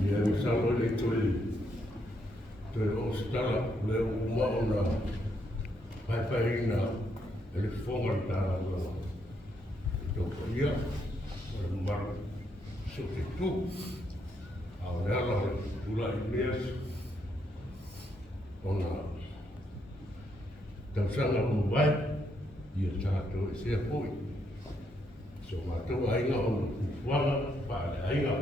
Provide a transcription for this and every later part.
Ia misalo le toe o stala le umaona paipaina ele fonga le Taala lua. Toko ia, le maru soke tu, au le ala le tula i meas, ona tausanga umuwai, ia tātou e sea pui. So mātou ainga ona kuwanga, paale ainga,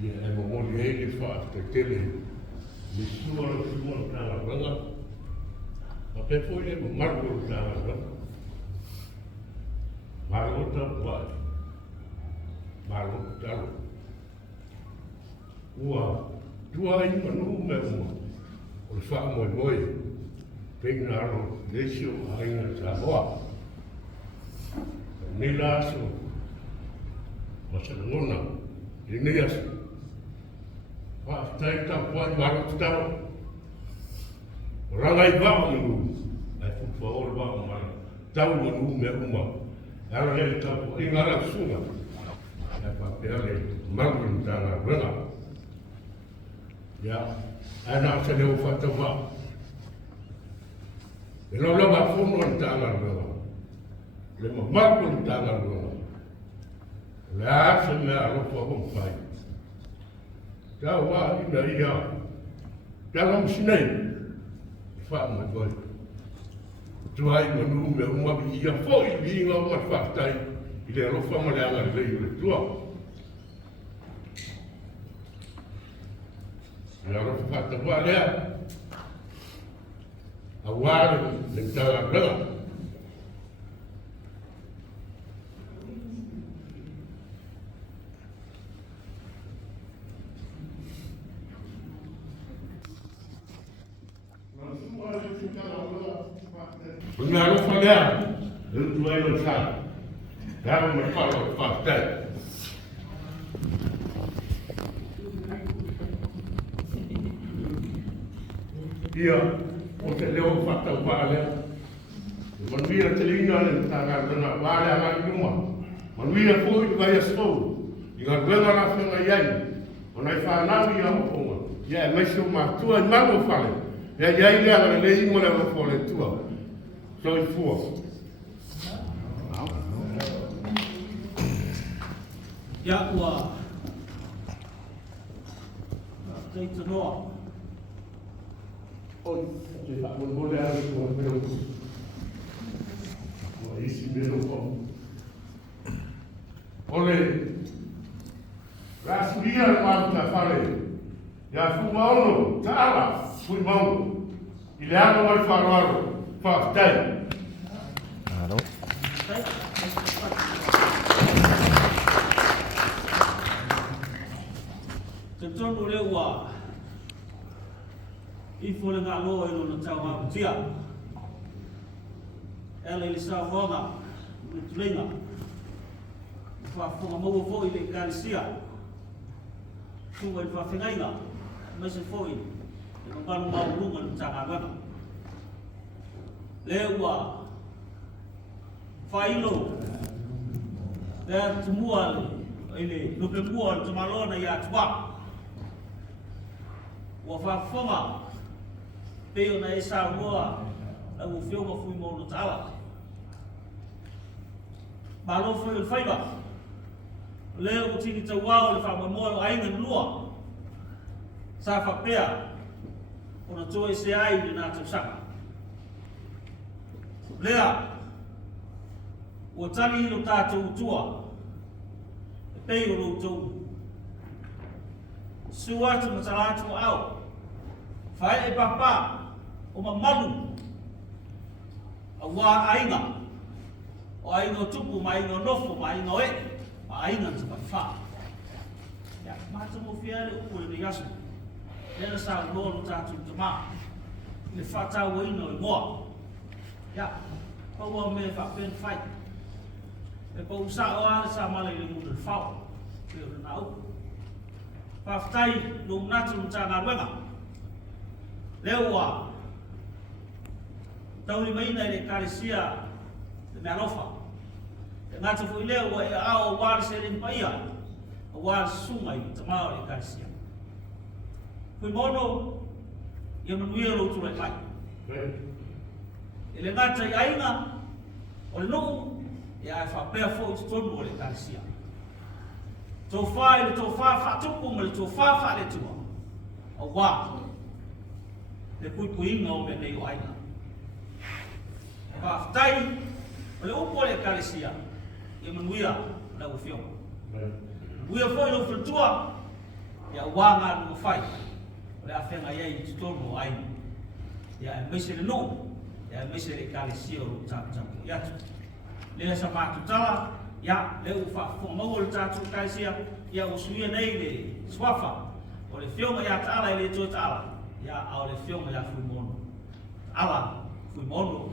ia e momoli e le wha te tele, le sua tāna ranga, ma pe foi e maru tāna ranga. Maru ta wai, maru talo. Ua, tua i manu me uma, o le wha moe moe, pengina aro lesio ainga Samoa. Nei la aso, masalangona, i nei aso. Whaafitai tau whai maru talo. Rangai wao manu, ai fupa ore wao mara, tau manu me uma. Ara le tau i ngara sunga, e whapea le maru tāna ranga. Ia, ana se leo whatau wao. E lo ma fono i tāna ranga. Le mamaku i tāna ranga. Le asa mea aropo a whampai. Tau wā ina ia. Tala msinei. Wha mai koi. Tuai manu me umabi ia fōi vinga o mat whaktai. I le arofa ma le anga le le tua. Le arofa whaktawa lea. A wāre le tāna ranga. Nga rofa lea, tu ai lo sa. Dava me falo whaktai. Ia, o te leo whatau wālea. Manuia te lina le tāna rana wālea ngai numa. Manuia fōi vai asfou. I ngā ruenga na whenga iai. O nei whānawi a hoponga. Ia, meisio mātua i mango whale. Ia, iai lea ngare le imo le wafole tua. So i fua. Ia ua tei te noa. Oi, te whakmole ari kua mero. Kua isi mero kua. Ole, rasuria le maruta whare. Ia Fuimaono, Taala, Fuimaono. I le ano mai wharoaro. Whaktai. Aro. Te tonu le ua I fole ngā loa ilo na tau hau tia. Ele ili sa ronga, ni tulinga. Whafonga maua fōi le karisia. Tunga I whawhengainga, mese fōi. I mambanu mau runga ni tanga gana. Le ua whailo. Le tumua ile lupe mua ni tumalona I atua. Ua whafonga. Peo na e sa roa a o Afioga Fuimaono Taala. Malo foi o faiba. Leo o tini tau wao le wha moe o ainga lua. Sa whapea o na toe se ai le nā tau saka. Lea o tani ilo tātou utua. E pei o loutou. Suatu matalatu au. Whae e papa. O mamalu a wā ainga o ainga tupu ma ainga nofo ma ainga e ma ainga te whaiwha ia māta mo whiare upo e ni asu lena sa ulono tātou te mā le whatau e ino e moa ia paua me whapen whai e pau sa o ale sa male le muna whao peo le nā upo whaftai no mnatu mta ngā ruenga leo wā tau ni maina le karisia le mealofa. E ngata fu leo e ao wale se le mpaia. Awa sunga i tamao le kalisia. Fuimaono ia manuia lo tu lai mai. Ele ngata i ainga o le nuu ia e whapea fo i tonu o le kalisia. Tō whā i le tō whā whātupu ma le tō whā whā le tua. Awa le puipuinga o me nei o ainga. Whaftai o le upo le kalisia ia manuia na ufionga. Uia foi no frutua ia wanga no fai. Le afenga ia i tutono ai. Ia mese le no. Ia mese le kalisia o tatu. Ia le sa matu tala ia le ufa fo mo le tatu kalisia ia usuia nei le swafa. O le fionga ia Taala le to Taala. Ia au le fionga ia Fuimaono. Ala Fuimaono